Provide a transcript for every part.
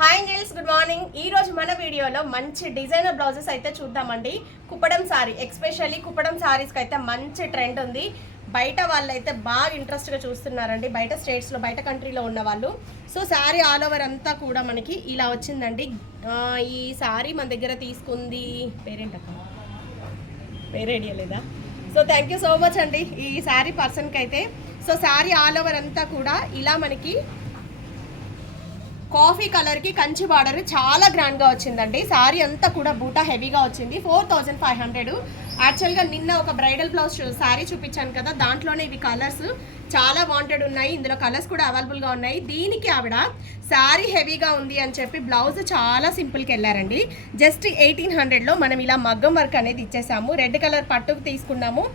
Hi girls, good morning. ఈ రోజు మన వీడియోలో మంచి డిజైనర్ బ్లౌజెస్ అయితే చూద్దామండి. కుప్పడం సారీ, ఎస్పెషల్లీ కుప్పడం సారీస్కి అయితే మంచి ట్రెండ్ ఉంది. బయట వాళ్ళు అయితే బాగా ఇంట్రెస్ట్గా చూస్తున్నారండి, బయట స్టేట్స్లో బయట కంట్రీలో ఉన్న వాళ్ళు. సో శారీ ఆల్ ఓవర్ అంతా కూడా మనకి ఇలా వచ్చిందండి. ఈ శారీ మన దగ్గర తీసుకుంది పేరేంటక్క, పేరు ఐడియా లేదా? So thank you so much అండి ఈ శారీ పర్సన్కి అయితే. సో శారీ ఆల్ ఓవర్ అంతా కూడా ఇలా మనకి కాఫీ కలర్కి కంచి బార్డర్ చాలా గ్రాండ్గా వచ్చిందండి. శారీ అంతా కూడా బూటా హెవీగా వచ్చింది. 4500. యాక్చువల్గా నిన్న ఒక బ్రైడల్ బ్లౌజ్ శారీ చూపించాను కదా, దాంట్లోనే ఇవి కలర్స్ చాలా వాంటెడ్ ఉన్నాయి. ఇందులో కలర్స్ కూడా అవైలబుల్గా ఉన్నాయి. దీనికి ఆవిడ శారీ హెవీగా ఉంది అని చెప్పి బ్లౌజ్ చాలా సింపుల్కి వెళ్ళారండి. జస్ట్ 1800లో మనం ఇలా మగ్గం వర్క్ అనేది ఇచ్చేసాము. రెడ్ కలర్ పట్టుకు తీసుకున్నాము.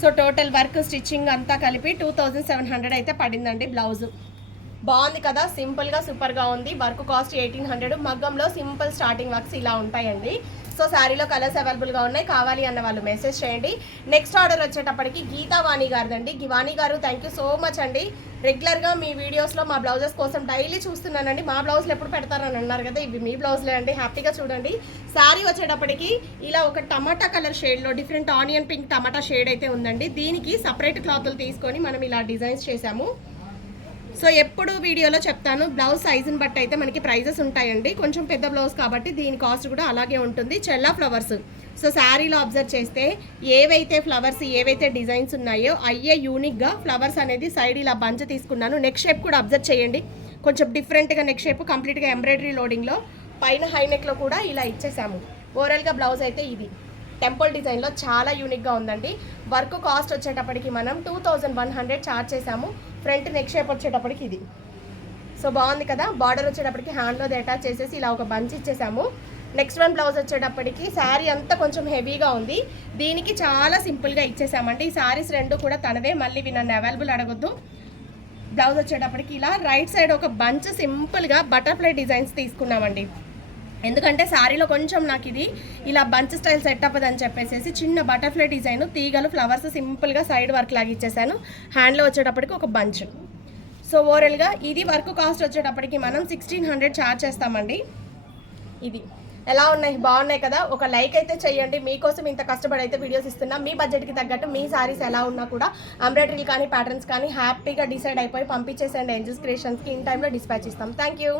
సో టోటల్ వర్క్ స్టిచ్చింగ్ అంతా కలిపి 2700 అయితే పడిందండి. బ్లౌజ్ బాగుంది కదా, సింపుల్గా సూపర్గా ఉంది. Work cost 1800. మగ్గంలో సింపుల్ స్టార్టింగ్ వర్క్స్ ఇలా ఉంటాయండి. సో శారీలో కలర్స్ అవైలబుల్గా ఉన్నాయి. కావాలి అన్న వాళ్ళు మెసేజ్ చేయండి. నెక్స్ట్ ఆర్డర్ వచ్చేటప్పటికి గీతావాణి గారిదండి. వాణి గారు థ్యాంక్ యూ సో మచ్ అండి. రెగ్యులర్గా మీ వీడియోస్లో మా బ్లౌజెస్ కోసం డైలీ చూస్తున్నానండి. మా బ్లౌజులు ఎప్పుడు పెడతారని అన్నారు కదా, ఇవి మీ బ్లౌజ్లే అండి. హ్యాపీగా చూడండి. శారీ వచ్చేటప్పటికి ఇలా ఒక టమాటా కలర్ షేడ్లో డిఫరెంట్ ఆనియన్ పింక్ టమాటా షేడ్ అయితే ఉందండి. దీనికి సపరేట్ క్లాతులు తీసుకొని మనం ఇలా డిజైన్స్ చేసాము. సో ఎప్పుడు వీడియోలో చెప్తాను, బ్లౌజ్ సైజుని బట్టి అయితే మనకి ప్రైజెస్ ఉంటాయండి. కొంచెం పెద్ద బ్లౌజ్ కాబట్టి దీని కాస్ట్ కూడా అలాగే ఉంటుంది. చెల్లా ఫ్లవర్స్. సో శారీలో అబ్జర్వ్ చేస్తే ఏవైతే ఫ్లవర్స్ ఏవైతే డిజైన్స్ ఉన్నాయో అయ్యే యూనిక్గా ఫ్లవర్స్ అనేది సైడ్ ఇలా బంచ్ తీసుకున్నాను. నెక్ షేప్ కూడా అబ్జర్వ్ చేయండి, కొంచెం డిఫరెంట్గా నెక్ షేప్, కంప్లీట్గా ఎంబ్రాయిడరీ లోడింగ్లో పైన హై నెక్లో కూడా ఇలా ఇచ్చేసాము. ఓవరాల్గా బ్లౌజ్ అయితే ఇది టెంపుల్ డిజైన్లో చాలా యూనిక్గా ఉందండి. వర్క్ కాస్ట్ వచ్చేటప్పటికి మనం 2100 ఛార్జ్ చేసాము. ఫ్రంట్ నెక్ షేప్ వచ్చేటప్పటికి ఇది. సో బాగుంది కదా. బార్డర్ వచ్చేటప్పటికి హ్యాండ్లో అటాచ్ చేసేసి ఇలా ఒక బంచ్ ఇచ్చేసాము. నెక్స్ట్ వన్ బ్లౌజ్ వచ్చేటప్పటికి శారీ అంతా కొంచెం హెవీగా ఉంది. దీనికి చాలా సింపుల్గా ఇచ్చేసామండి. ఈ శారీస్ రెండు కూడా తనవే, మళ్ళీ నన్ను అవైలబుల్ అడగొద్దు. బ్లౌజ్ వచ్చేటప్పటికి ఇలా రైట్ సైడ్ ఒక బంచ్ సింపుల్గా బటర్ఫ్లై డిజైన్స్ తీసుకున్నామండి. ఎందుకంటే శారీలో కొంచెం నాకు ఇది ఇలా బంచ్ స్టైల్ సెట్ అవ్వదని చెప్పేసి చిన్న బటర్ఫ్లై డిజైన్, తీగలు, ఫ్లవర్స్ సింపుల్గా సైడ్ వర్క్ లాగా ఇచ్చేసాను. హ్యాండ్లో వచ్చేటప్పటికి ఒక బంచ్. సో ఓవరాల్గా ఇది వర్క్ కాస్ట్ వచ్చేటప్పటికి మనం 1600 ఛార్జ్ చేస్తామండి. ఇది ఎలా ఉన్నాయి, బాగున్నాయి కదా. ఒక లైక్ అయితే చేయండి. మీకోసం ఇంత కష్టపడి అయితే వీడియోస్ ఇస్తున్నాం. మీ బడ్జెట్కి తగ్గట్టు మీ శారీస్ ఎలా ఉన్నా కూడా ఎంబ్రాయిడరీలు కానీ ప్యాటర్న్స్ కానీ హ్యాపీగా డిసైడ్ అయిపోయి పంపించేసేయండి. ఏంజల్స్ క్రియేషన్స్కి ఇన్ టైంలో డిస్పాచ్ ఇస్తాం. Thank you.